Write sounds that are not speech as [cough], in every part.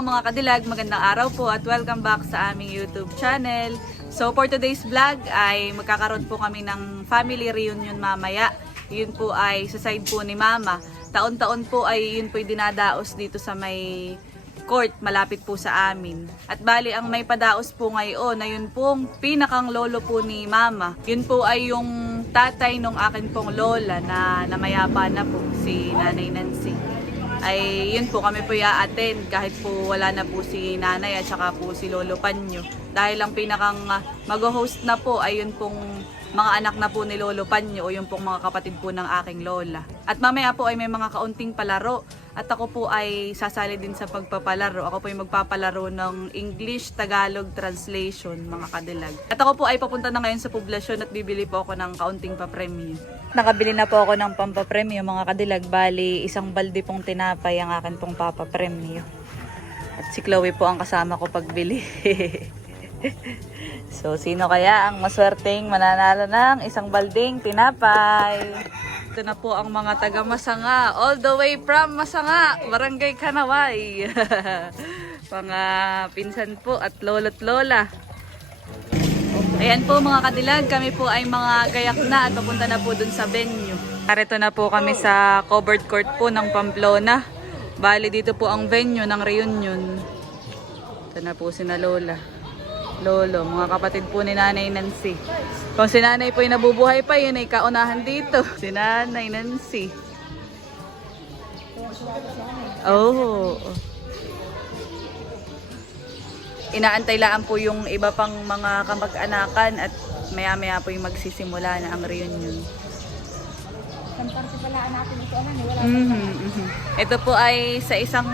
Mga kadilag, magandang araw po at welcome back sa aming YouTube channel. So for today's vlog ay magkakaroon po kami ng family reunion mamaya. Yun po ay sa side po ni Mama. Taon-taon po ay yun po dinadaos dito sa may court malapit po sa amin. At bali ang may padaos po ngayon na yun pong pinakang lolo po ni Mama. Yun po ay yung tatay nung akin pong lola na namayapa na po si Nanay Nancy ay yun po kami po i-attend kahit po wala na po si nanay at saka po si Lolo Panyo. Dahil ang pinakang uh, mag-host na po ay yun pong mga anak na po ni Lolo Panyo o yung pong mga kapatid po ng aking lola. At mamaya po ay may mga kaunting palaro at ako po ay sasali din sa pagpapalaro. Ako po ay magpapalaro ng English Tagalog translation mga kadilag. At ako po ay papunta na ngayon sa poblasyon at bibili po ako ng kaunting papremyo. Nakabili na po ako ng pampapremyo mga kadilag. Bali, isang balde pong tinapay ang akin pong papapremyo. At si Chloe po ang kasama ko pagbili. [laughs] so, sino kaya ang maswerteng mananalo ng isang balding tinapay? Ito na po ang mga taga Masanga. All the way from Masanga, Barangay Kanaway. [laughs] mga pinsan po at lolo't lola. Ayan po mga kadilag, kami po ay mga gayak na at papunta na po dun sa venue. Narito na po kami sa covered court po ng Pamplona. Bali dito po ang venue ng reunion. Ito na po si na Lola. Lolo, mga kapatid po ni Nanay Nancy. Kung si Nanay po ay nabubuhay pa, yun ay kaunahan dito. Si Nanay Nancy. Oh. Inaantay laan po yung iba pang mga kamag-anakan at maya-maya po yung magsisimula na ang reunion. Kamparte pala natin ito, ano, eh, wala Mhm, mhm. Ito po ay sa isang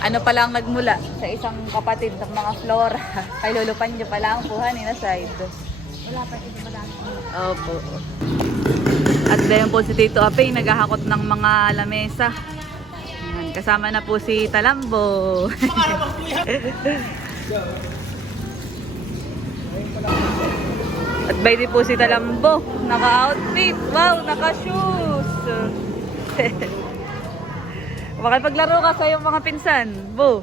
ano pa lang nagmula sa isang kapatid ng mga flora. [laughs] Kay Lolo Panjo pa lang po ni na side. wala pa ito madami. Opo. At gayon po si Tito Apey naghahakot ng mga lamesa. Ayan, kasama na po si Talambo. [laughs] At by po si Talambo, naka-outfit. Wow, naka-shoes. [laughs] Makipaglaro ka sa iyong mga pinsan, Bo.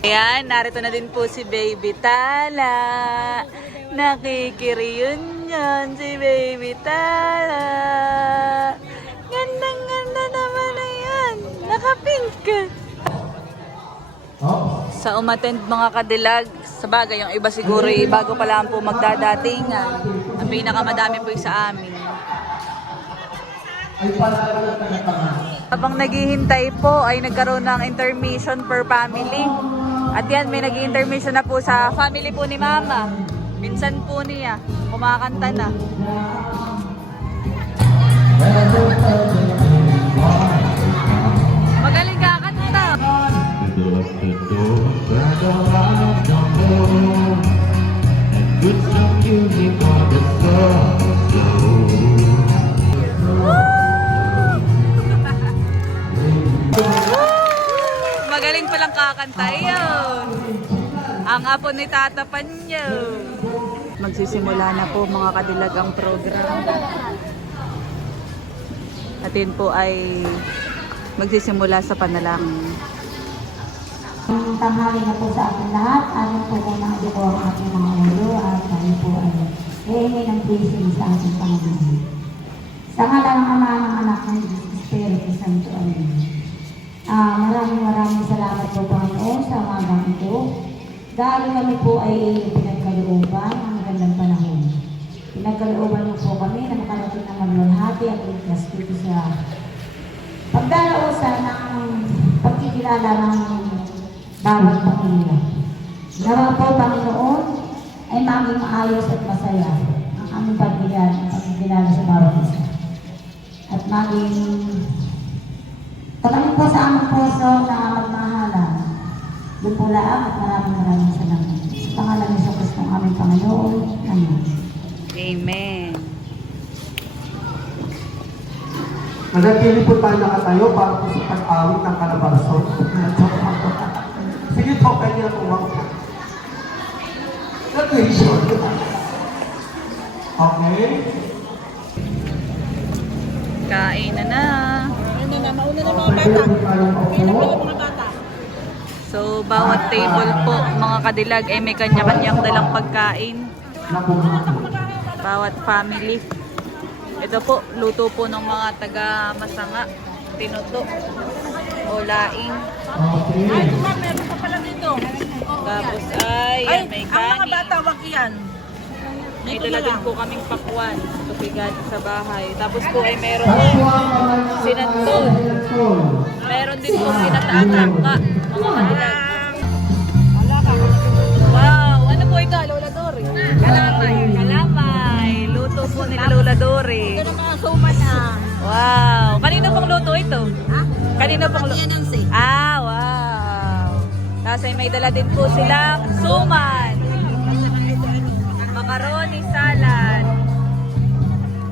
Ayan, narito na din po si Baby Tala. Nakikiriunion si Baby Tala. Gandang ganda naman na yan. Naka-pink. Sa umattend mga kadilag, sa bagay, yung iba siguro eh, bago pa lang po magdadatingan. Ang pinakamadami po yung sa amin. Habang naghihintay po ay nagkaroon ng intermission per family. At yan, may nag intermission na po sa family po ni Mama. Minsan po niya, kumakanta na. Magaling ka kanta. Magaling palang kakanta yun. Ang apo ni Tata Panyo. Magsisimula na po mga kadilag ang program. At yun po ay magsisimula sa panalangin. Ang tanghali na po sa ating lahat, amin po kung mga ko ang ating mga ulo at kami po ay hihingi ng blessing sa ating Panginoon. Sa ngala ng Ama ng Anak ng Diyos, Espiritu Santo, Amen. Ah, maraming maraming salamat po Panginoon sa umagang ito. Dahil kami po ay pinagkalooban ng magandang panahon. Pinagkalooban niyo po kami na makarating ng maluwalhati at ligtas dito sa pagdarausan ng pagkikilala ng bawat pamilya. Nawa po, Panginoon, ay maging maayos at masaya ang aming pagkilala, pagkikilala sa bawat isa. At maging Talagang po sa aming puso na magmahalan. Doon po laang at maraming maraming salamat. Sa pangalan ni Jesus Kristo ang aming Panginoon. Amen. Amen. Nanatili po tayo nakatayo para po sa pag-awit ng kalabason. Sige po, pwede na umangko. Nag-vision. Okay? Kain na na. Na, mauna na Kailan mga bata? So, bawat table po, mga kadilag, ay may kanya-kanyang dalang pagkain. Bawat family. Ito po, luto po ng mga taga Masanga, Tinuto, o Laing. Okay. Tapos ay, yan, may ang mga kanin. bata, wag yan. May dala din po kaming pakwan, tupigan sa bahay. Tapos po ay meron din, Sinantol. Meron din po kinataang langka, mga kadilag. Wow, ano po ito, Lola Dori? Kalamay. Kalamay. Luto po nila Lola Dori. Ito mga suman ah. Wow. Kanino pong luto ito? Ha? Kanino pong luto? Ah, wow. Tapos ay may dala din po silang suman. Macaroni salad.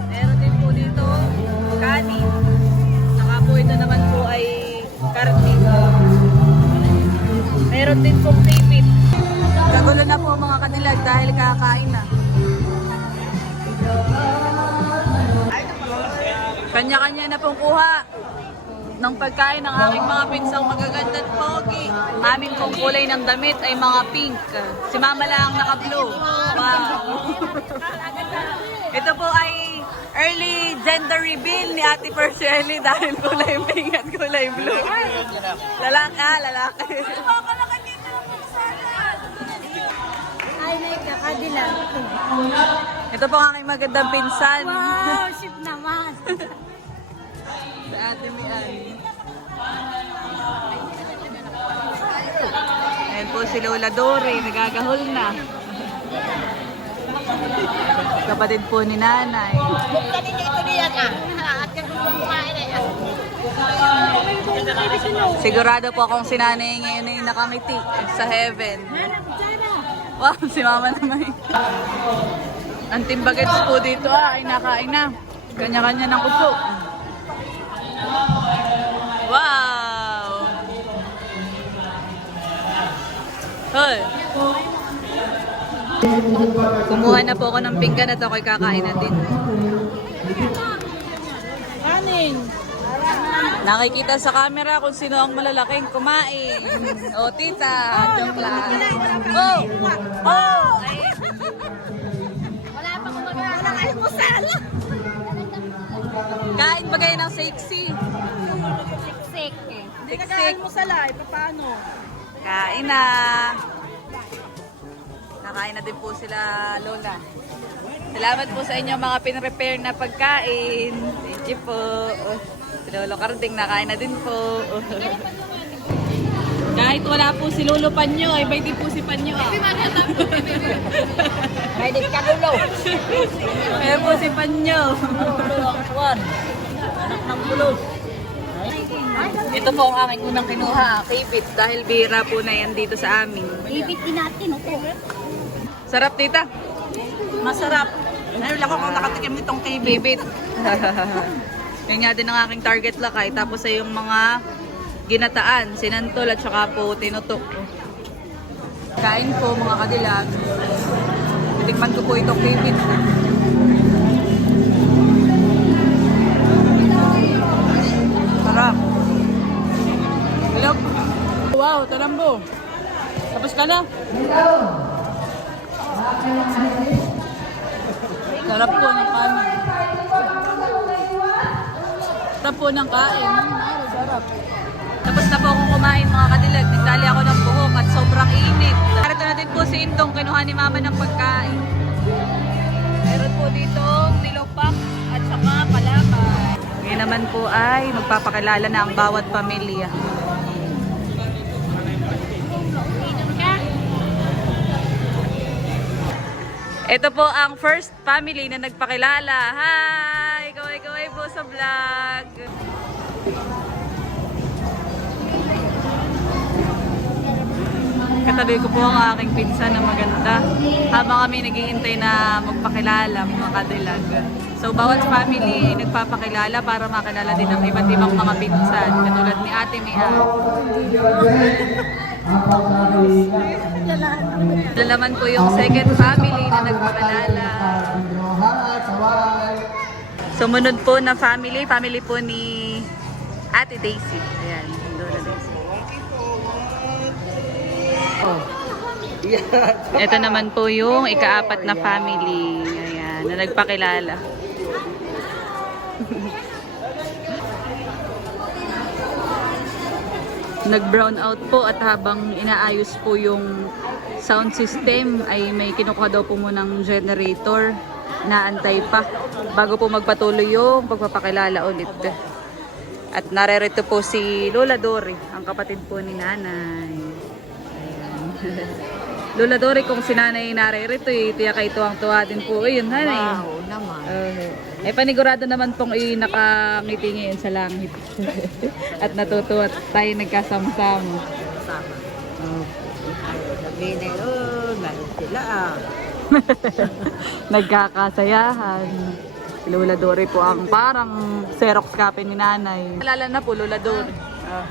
Meron din po dito kanin. Saka po ito naman po ay karne. Meron din pong tipit. Kagulo na po mga kanilag dahil kakain na. Kanya-kanya na pong kuha ng pagkain ng aking mga pinsang magaganda at pogi. Amin pong kulay ng damit ay mga pink. Si mama lang naka-blue. Wow. Ito po ay early gender reveal ni Ate Perceli [laughs] dahil kulay pink at kulay blue. Lalaki, ah, lalaki. Ay, may kakadilan. Ito po ang aking magandang pinsan. Wow, ship naman. [laughs] Sa Ate Mian. Si Lola Dory, nagagahol na. Kapatid po ni nanay. Bukta ninyo ito diyan ah. At kumain na. Sigurado po akong si nanay ngayon ay nakamiti sa heaven. Wow, si mama naman. Ang timbagets po dito ah, ay nakain na. Kanya-kanya ng upo. Wow! Hoy! Kumuha na po ako ng pinggan at ako'y kakain na din. Kanin. Nakikita sa camera kung sino ang malalaking kumain. O, tita. Joke lang. Oh! Oh! Wala pa kumaga. Wala kayo musal. Kain ba kayo ng sexy? Siksik. Hindi ka kain musal ah. Paano? Kain na. Nakain na din po sila, Lola. Salamat po sa inyo mga pinrepare na pagkain. Thank you po. Oh, Si Lolo Carding nakain na din po. Kahit wala po si Lolo Panyo, ay may din po si Panyo. Ah. May di ka dulo. Meron po si Panyo. ang kuwan. Anak ng bulog. Ito po ang aming unang kinuha, kipit, dahil bira po na yan dito sa amin. Ibig din natin ito. Sarap, tita. Masarap. Ngayon lang ako nakatikim nitong KB. Bibit. [laughs] Yun nga din ang aking target lakay. Tapos ay yung mga ginataan, sinantol at saka po tinutok. Kain po mga kadilag. Tikman ko po itong bibit. Talambo. Tapos ka na? Sarap po ng kanin. Sarap po ng kain. Sarap. Tapos na po akong kumain mga kadilag. Nagdali ako ng buhok at sobrang init. Narito na din po si Indong kinuha ni mama ng pagkain. Meron po dito nilopak at saka palabay. Ngayon naman po ay magpapakilala na ang bawat pamilya. Ito po ang first family na nagpakilala. Hi! Kaway-kaway po sa vlog. Katabi ko po ang aking pinsan na maganda. Habang kami naghihintay na magpakilala, mga kadilag. So, bawat family nagpapakilala para makilala din ang iba't ibang mga pinsan. Katulad ni Ate Mia. Ito naman po yung second family na kawai. Sumunod po na family, family po ni Ate Daisy. Ayan, Lola Daisy. Ito naman po yung ikaapat na family. Ayan, na nagpakilala. Nag-brown out po at habang inaayos po yung sound system ay may kinukuha daw po munang generator naantay pa bago po magpatuloy yung pagpapakilala ulit. At narerito po si Lola Dory, ang kapatid po ni Nanay. [laughs] Lola Dory, kung si Nanay narerito, eh, tiyak kay tuwang-tuwa din po. Ayun, Nanay. Oo naman. Okay. Eh, panigurado naman pong i nakangiti ngayon sa langit. [laughs] At natutuwa at tayo nagkasama-sama. Sama. Sabihin na yun, meron sila ah. Nagkakasayahan. Si Lola Dory po ang parang Xerox copy ni nanay. Alala na po, Lola Dory. Ah.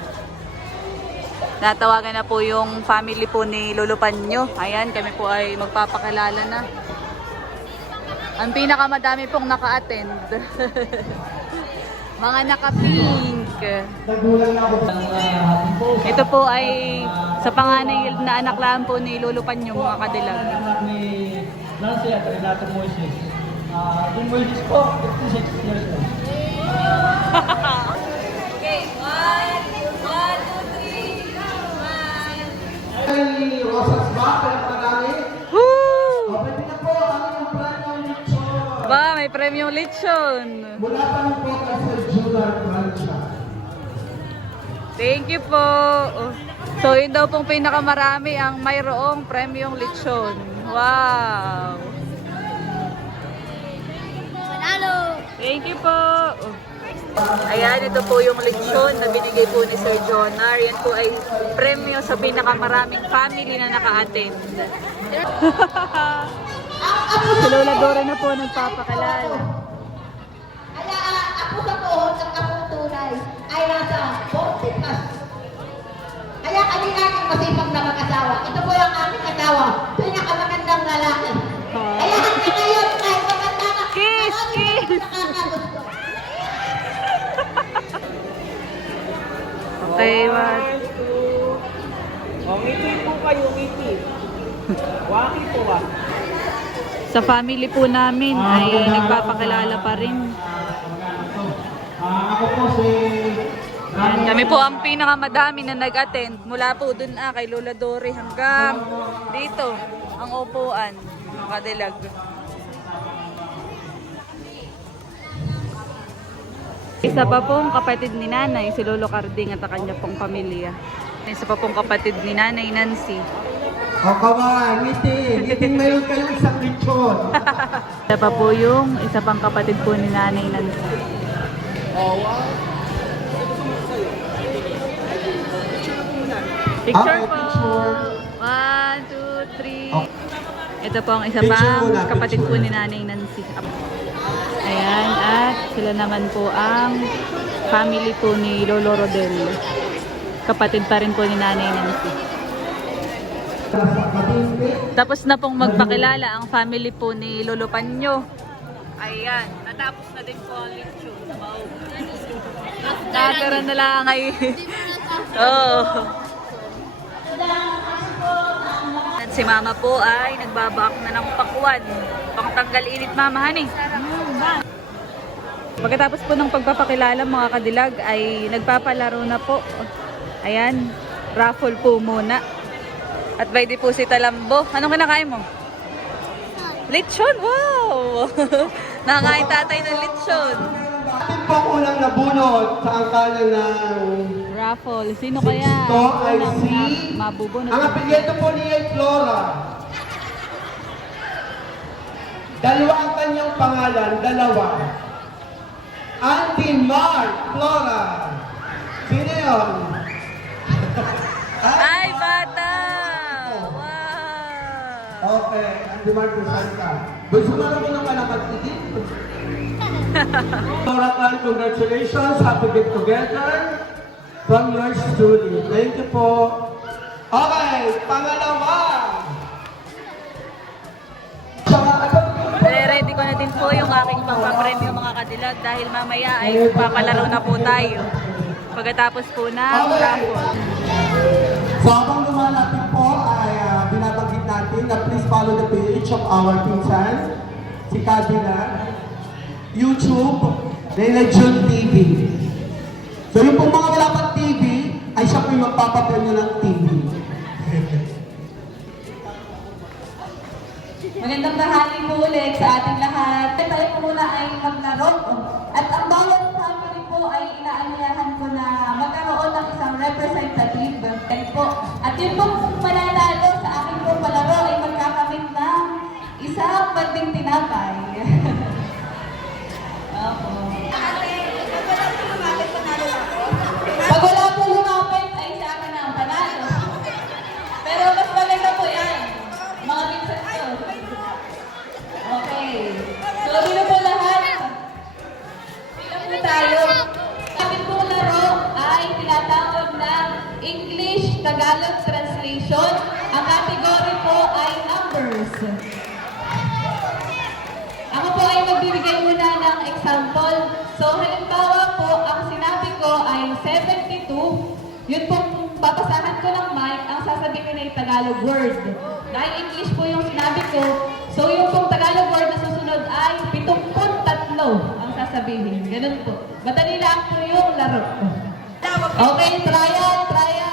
Natawagan na po yung family po ni Lolo Panyo. Ayan, kami po ay magpapakilala na. Ang pinakamadami pong naka-attend. [laughs] Mga naka-pink. Ito po ay sa panganay na anak lang po ni Lolo Panyo, mga kadilag. anak ni Nancy at Renato Moises. Ah, yung Moises po, 56 years old. Okay, one, one, two, three, one. Ay, Rosas ba? May premium lechon. Mula pa ng po kayo sa Judar Franchise. Thank you po. Oh. So, yun daw pong pinakamarami ang mayroong premium lechon. Wow! Manalo! Thank you po. Oh. Ayan, ito po yung lechon na binigay po ni Sir Jonar. Yan po ay premyo sa pinakamaraming family na naka-attend. [laughs] si Lola Dora na po nagpapakilala. Kaya ako sa tuhod ng akong tunay ay nasa 40 plus. Kaya kami namin masipag na mag-asawa. Ito po yung aming asawa. Pinakamagandang lalaki. Kaya hanggang ngayon, kahit maganda ka, Kiss, kiss. nakakagusto. Okay, Mat. O, ngiti po kayo, ngiti. Waki po ah. Sa family po namin ay nagpapakilala pa rin. Ako po si... Yan, kami po ang pinakamadami na nag-attend mula po dun ah, kay Lola Dory hanggang dito ang upuan ng kadilag. Isa pa pong kapatid ni Nanay, si Lolo Carding at kanya pong pamilya. Isa pa pong kapatid ni Nanay Nancy. O, kawan, ngiti. Ngiti mayroon kayong isang lechon. Isa pa po yung isa pang kapatid po ni Nanay Nancy. Picture Okay, po. picture. One, two, three. Okay. Ito po ang isa pang kapatid po ni Nanay Nancy. Ayan, at sila naman po ang family po ni Lolo Rodel. Kapatid pa rin po ni Nanay Nancy. Tapos na pong magpakilala ang family po ni Lolo Panyo. Ayan, natapos na din po ang lechon. Nakatira na lang ay... Oo. At si mama po ay nagbabak na ng pakwan. Pangtanggal init mama, honey. Pagkatapos po ng pagpapakilala mga kadilag ay nagpapalaro na po. Ayan, raffle po muna. At by deposit Lambo. Anong kinakain mo? Lechon! Wow! [laughs] Nakakain tatay ng lechon. Atin po ang unang nabunot sa angkalan ng... Raffle. Sino kaya? Ito ay si... ma- mabubunot. Ang apelyido po niya ay Flora. Dalawa ang kanyang pangalan, dalawa. Andy Mark Flora. Sino yun? [laughs] Ay, Okay, Andy Mark, saan ka? Mo naman ng malakas itin? Flora Tan, congratulations. Happy get together. From yours truly. Thank you po. Okay, pangalawa. Ready ko na din po yung aking pampapremyo mga kadilag dahil mamaya ay magpapalaro na po tayo. Pagkatapos po ng raffle. So habang lumalapit po uh, binabanggit follow the page of our pinsan, si Kadina, YouTube, Nela June TV. So yung pong mga wala pang TV, ay siya po yung magpapapremyo ng TV. [laughs] Magandang bahagi po ulit sa ating lahat. Tayo po muna ay maglaro. At ang bawat family po ay inaanyayahan ko na magkaroon ng isang representative. Yan po. At yun pong mananalo susunod ay 73 ang sasabihin. Ganun po. Madali lang po yung laro. Okay, trial, trial.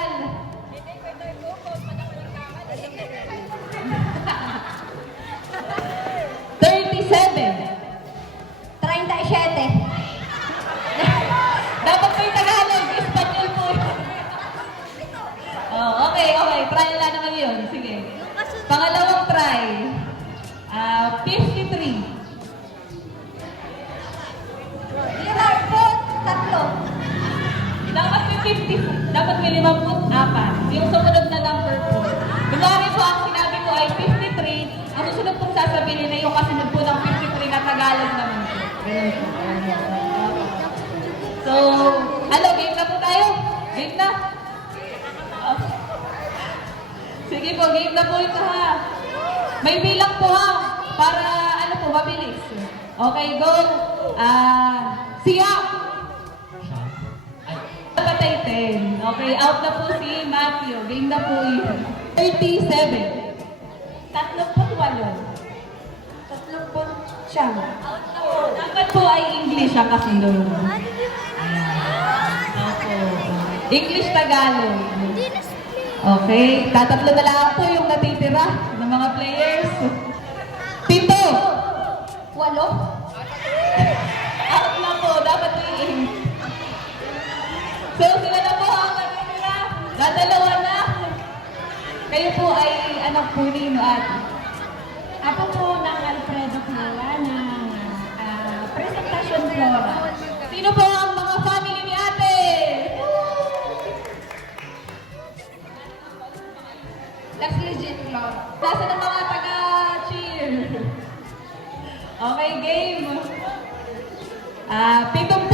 54. Yung sumunod na number po. Kunwari po, ang sinabi ko ay 53. Ang susunod pong sasabihin na yung kasunod po ng 53 na Tagalog naman po. So, ano, game na po tayo? Game na? Sige po, game na po ito ha. May bilang po ha, para ano po, mabilis. Okay, go. Ah, siya! Okay, out na po si Matthew. Game na po yun. 37. Tatlong po walo. Tatlong po siya. Dapat po ay English ang kasunod. Opo. English Tagalog. Okay, tatatlo na lang po yung natitira ng mga players. Pito! Walo. Out na po, dapat i So, sila na po. Dadalawa na. Kayo po ay anak po nino at Ako po ng Alfredo Flora ng ah, Presentation Flora. sino po ang mga family ni ate? That's legit Flora. Nasa ng mga taga-cheer? Okay, game. Ah, pitumput lima.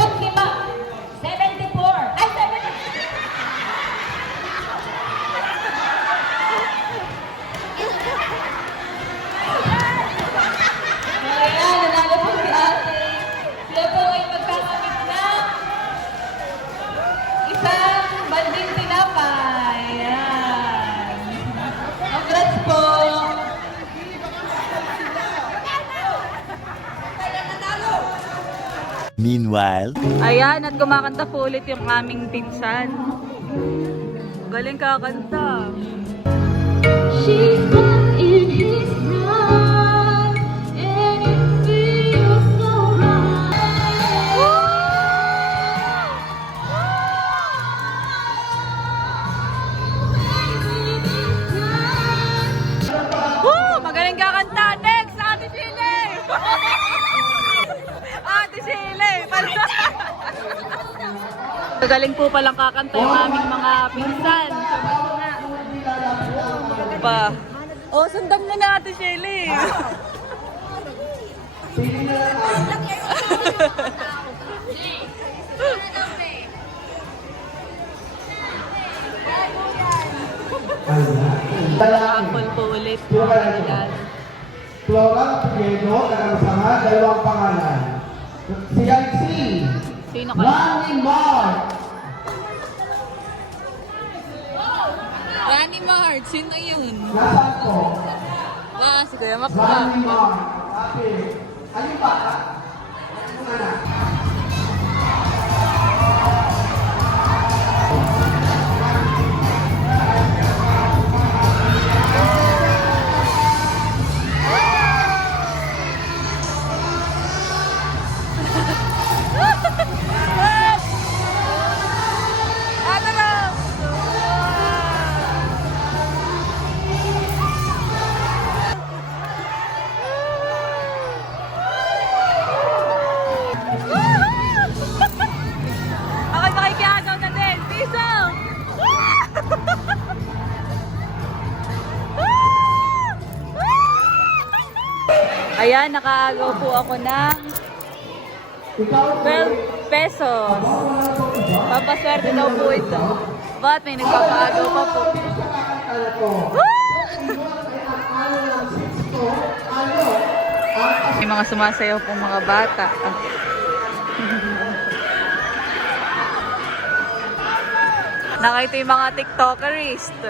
Meanwhile, Ayan, at kumakanta po ulit yung aming pinsan. Galing kakanta. She's Magaling po palang kakanta yung aming mga pinsan. Pa. Oh, sundan mo na Ate. Lalaki. Apple po ulit. Flora Piguedo, nagkasama, dalawang pangalan. Si IC, Sino kaya? Rani Mark, Rani Mart, sino yun? nasaan po? Ah, si Kuya Mac Running. Okay. Ayun ba? Ano na? Ayan, nakaagaw po ako ng 12 pesos. Papaswerte daw po ito. Ba't may nagpapaagaw pa po? May mga sumasayaw pong mga bata. Nakita yung mga tiktokerist.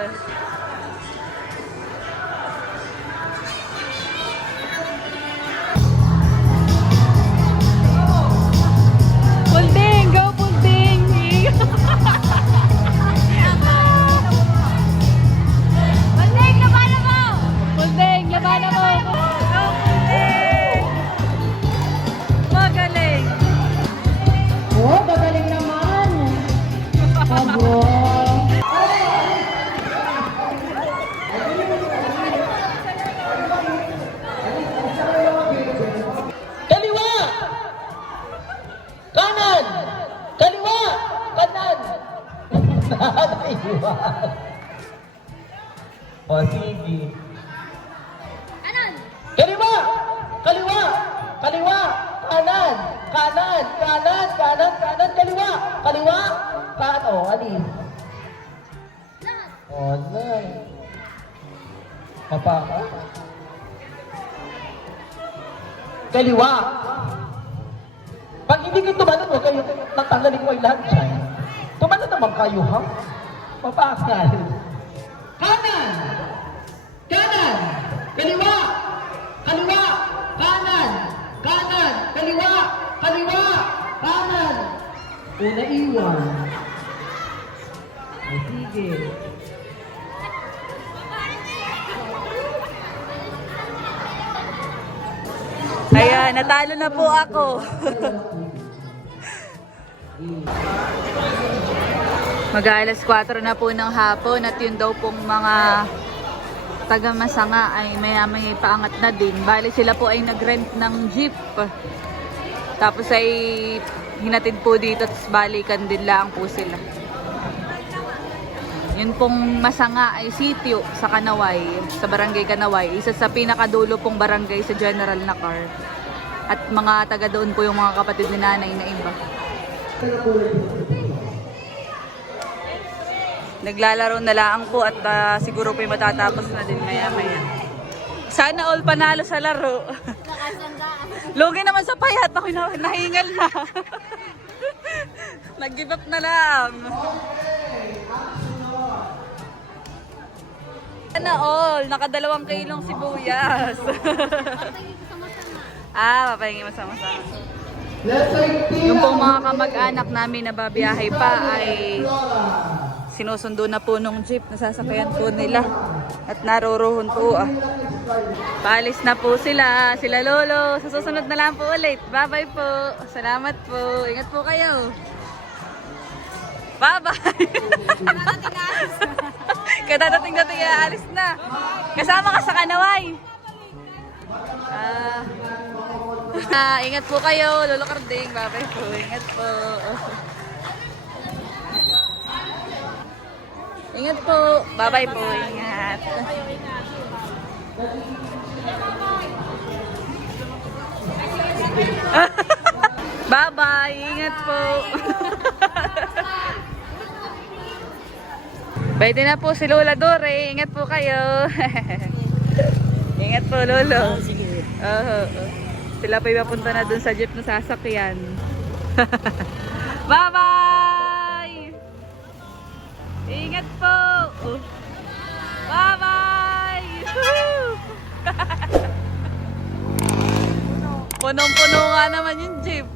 Kaliwa! [laughs] O, sige. Kaliwa! Kaliwa! Kaliwa! Kanan! Kanan! Kanan! Kanan! Kanan! Kaliwa! Kaliwa! Kanan! O, alis. O, nan. Papa ka? Kaliwa! Pag hindi kayo tumalon, huwag kayo natanggalin ko ay lahat dyan. Naman kayo, ha? Mapakal. Kanan! Kanan! Kaliwa! Kaliwa! Kanan! Kanan! Kaliwa! Kaliwa! Kanan! Una iwan. O, sige. Ayan, natalo na po ako. [laughs] Mag-aalas 4 na po ng hapon at yun daw pong mga taga Masanga ay maya-may paangat na din. Bali sila po ay nag-rent ng jeep. Tapos ay hinatid po dito at balikan din lang po sila. Yun pong Masanga ay sitio sa Kanaway, sa barangay Kanaway. Isa sa pinakadulo pong barangay sa General Nakar. At mga taga doon po yung mga kapatid ni nanay na iba. Naglalaro na lang po at ah, siguro po matatapos na din maya maya. Sana all panalo sa laro. Lugi naman sa payat. Ako na, nahingal na. [laughs] Nag-give up na lang. Sana all. Nakadalawang kilong sibuyas. ah, papahingi mo sama-sama. Yung pong mga kamag-anak namin na babiyahe pa ay sinusundo na po nung jeep na sasakyan po nila. At naruruhon po ah. Paalis na po sila, sila lolo. Susunod na lang po ulit. Bye-bye po. Salamat po. Ingat po kayo. Bye-bye. [laughs] Kadadating dating aalis na. Kasama ka sa kanaway. Ah. [laughs] Ah, ingat po kayo, Lolo Carding. Bye-bye po. Ingat po. Ingat po. Bye-bye po. Ingat. [laughs] Bye-bye. Ingat po. [laughs] Pwede na po si Lola Dore. Ingat po kayo. [laughs] Ingat po, Lolo. Sige. Oo. Sila pa papunta na dun sa jeep na sasakyan. Bye-bye! Ingat po! Bye-bye! [laughs] Punong-puno nga naman yung jeep.